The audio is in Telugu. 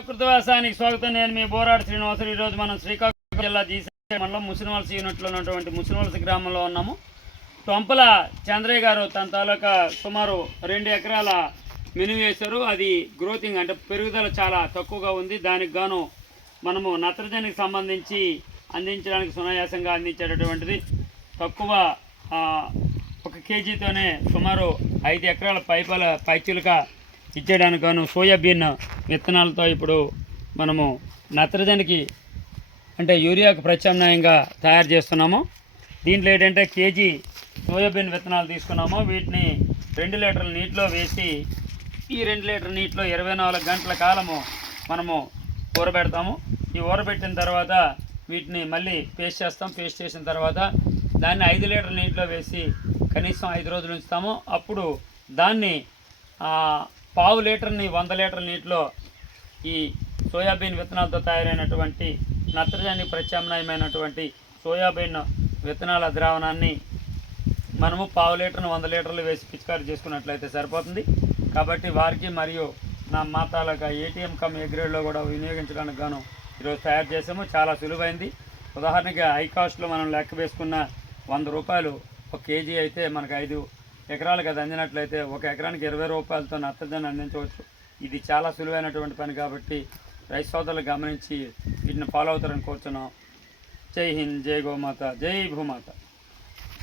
ప్రకృతి వ్యవసాయానికి స్వాగతం. నేను మీ బోరాడు శ్రీనివాసులు. ఈరోజు మనం శ్రీకాకుళం జిల్లా జీసీ మండలం ముసినవలస యూనిట్లో ఉన్నటువంటి ముసినవలస గ్రామంలో ఉన్నాము. టొంపల చంద్రయ్య గారు తన తాలూకా సుమారు 2 ఎకరాల మినుము వేశారు. అది గ్రోతింగ్ అంటే పెరుగుదల చాలా తక్కువగా ఉంది. దానికి గాను మనము నత్రజనికి సంబంధించి అందించడానికి సునాయాసంగా అందించేటటువంటిది తక్కువ 1 కేజీతోనే సుమారు 5 ఎకరాల పైచిలుక ఇచ్చేయడానికి గాను సోయాబీన్ విత్తనాలతో ఇప్పుడు మనము నత్రజనికి అంటే యూరియాకు ప్రత్యామ్నాయంగా తయారు చేస్తున్నాము. దీంట్లో ఏంటంటే కేజీ సోయాబీన్ విత్తనాలు తీసుకున్నాము. వీటిని 2 లీటర్ల నీటిలో వేసి ఈ 2 లీటర్ల నీటిలో 24 గంటల కాలము మనము ఊరబెడతాము. ఈ ఊరబెట్టిన తర్వాత వీటిని మళ్ళీ పేస్ట్ చేస్తాం. పేస్ట్ చేసిన తర్వాత దాన్ని 5 లీటర్ల నీటిలో వేసి కనీసం 5 రోజులు ఉంచుతాము. అప్పుడు దాన్ని 1/2 లీటర్ని 100 లీటర్ల నీటిలో ఈ సోయాబీన్ విత్తనాలతో తయారైనటువంటి నత్రజని ప్రత్యామ్నాయమైనటువంటి సోయాబీన్ విత్తనాల ద్రావణాన్ని మనము 1/2 లీటర్ను 100 లీటర్లు వేసి పిచికారీ చేసుకున్నట్లయితే సరిపోతుంది. కాబట్టి వారికి మరియు మా తాలూకా ఏటీఎం కమ్ ఎగ్రేడ్లో కూడా వినియోగించడానికి గాను ఈరోజు తయారు చేసాము. చాలా సులువైంది. ఉదాహరణకి హై కాస్ట్లో మనం లెక్క వేసుకున్న 100 రూపాయలు 1 కేజీ అయితే మనకు 5 ఎకరాలకు అది అందినట్లయితే 1 ఎకరానికి 20 రూపాయలతో నత్రజని అందించవచ్చు. ఇది చాలా సులువైనటువంటి పని కాబట్టి రైతు సోదరులు గమనించి వీటిని ఫాలో అవుతారని కోరుతున్నాం. జై హింద్, జై గోమాత, జై భూమాత.